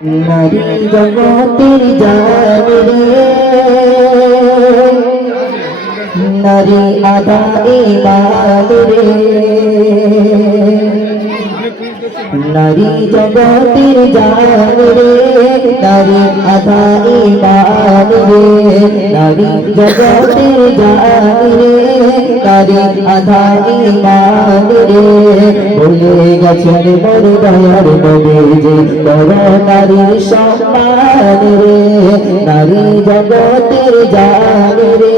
নারী জগতের জানে রে, নারী আধা ঈমান রে, নারী জগতের জানে রে, নারী আধা ঈমান রে, নারী জগতের জানে রে, নারী আধা ঈমান রে। ভুলে গেছেন মোর দয়ার নবীজি করো নারীর সম্মান রে, নারী জগতের জানে রে।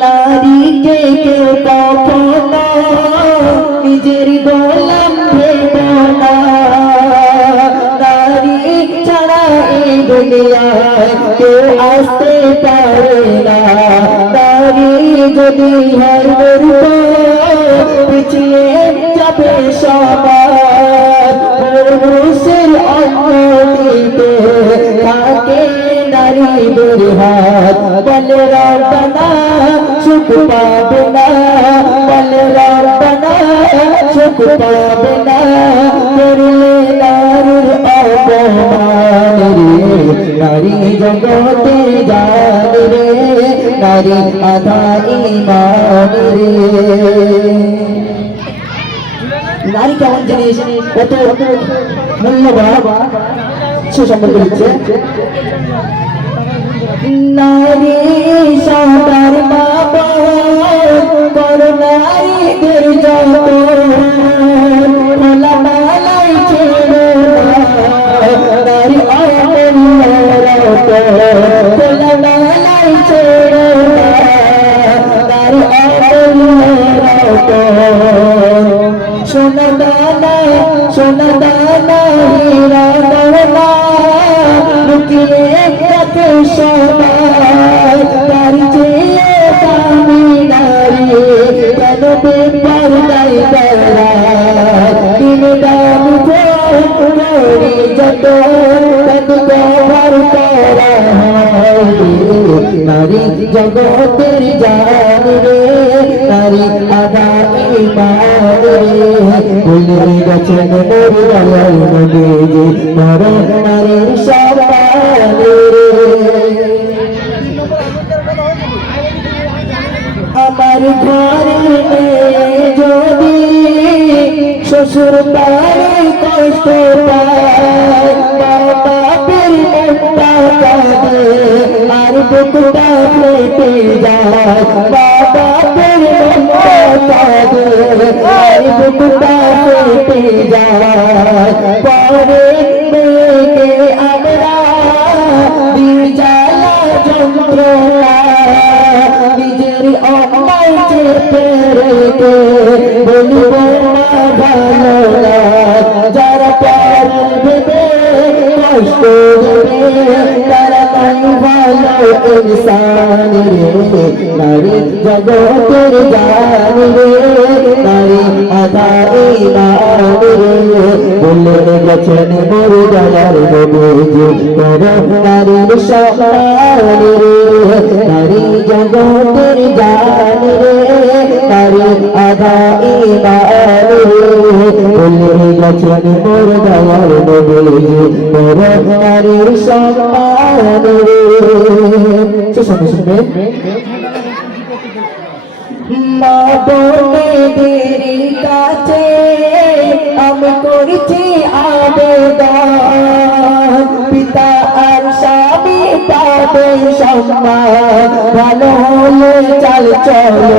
নারীকে কেউ কখনো নিজের গোলাম ভেবো না, নারী ছাড়া এই দুনিয়ায় কেউ আসতে পারে না। নারী যদি হয় পিছিয়ে যাবে সবার, পুরুষের অঙ্গটিতে থাকে নারীদের হাত। বলে রব্বানা সুখ পাবে না, বলে রব্বানা সুখ পাবে না, করলে নারীর অপমান রে। নারী জগতে জান রে, নারী আধা ঈমান রে। নারী কেমন জিনিস, কত মূল্যবান সে সম্পর্কে লিখছে। নারী সবার মা বড় নারীদের যত খোলামেলাই ছেড়ে নারী অমূল্যরত, খোলামেলাই ছেড়ে নারী অমূল্যরত। সোনা দানা সোনা দানা হীরা দানা লুকিয়ে রাখে সবাই, তার চেয়ে দামি নারী কেন বেপরদায় বেড়ায়। দিন দাম করি যত তত ব্যবহার করা হয়। নারী জগতের জান রে, নারী আধা ঈমান রে। ভুলে গেছেন মোর দয়াল নবীজি করো নারীর সম্মান রে। আমার ঘরে যদি শ্বশুর বাড়ি কষ্ট পায়, বাপের মনটা কাঁদে আর বুকটা ফেটে যায়। বাপের মনটা কাঁদে আর বুকটা ফেটে যায়। পরে মেয়েকে আমরা দিজালা যন্ত্রণা, নিজের অন্যায় চেপে রেখে বলব না ভালো না। যারা পর ভেবে কষ্ট দেবে তারা নাই ভালো ইনসান রে। নারী জগতের জান রে, নারী আধা ঈমান রে। বলে গেছেন মোর দয়ার নবীজি করো নারীর সম্মান রে, নারী জগতের জান রে, নারী আধা ঈমান রে। বলে গেছেন মোর দয়ার নবীজি করো নারীর সম্মান রে। শুনবে শুনবে মা বোনেদের কাছে আমি করছি আবেদন, পিতা আর স্বামী পাবে সম্মান ভালো হলে চাল চলো।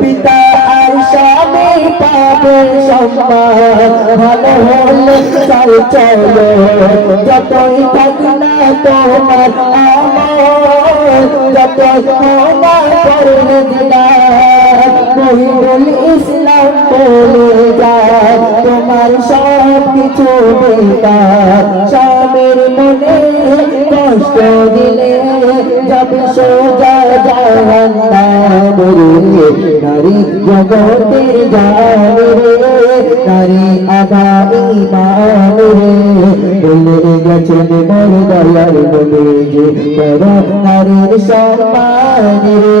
পিতা আর স্বামী পাবে সম্মান ভালো হলে চাল চলো। যতই থাক না তোমার আমল, যতই ক্ষমা করে দিলাম মহিবুল ইসলাম বলে যায় তোমার সব কিছু বেকার। স্বামীর মনে কষ্ট দিলে যাবে সোজা জাহান্নাম রে। নারী জগতের জান রে, নারী আধা ঈমান রে ভুলে গেছেন মোর দয়ার নবীজি করো নারীর সম্মান রে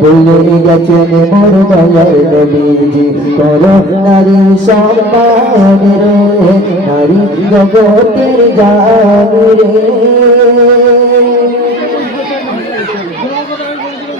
ভুলে গেছেন মোর দয়ার নবীজি করো নারীর সম্মান রে নারী জগতের জান রে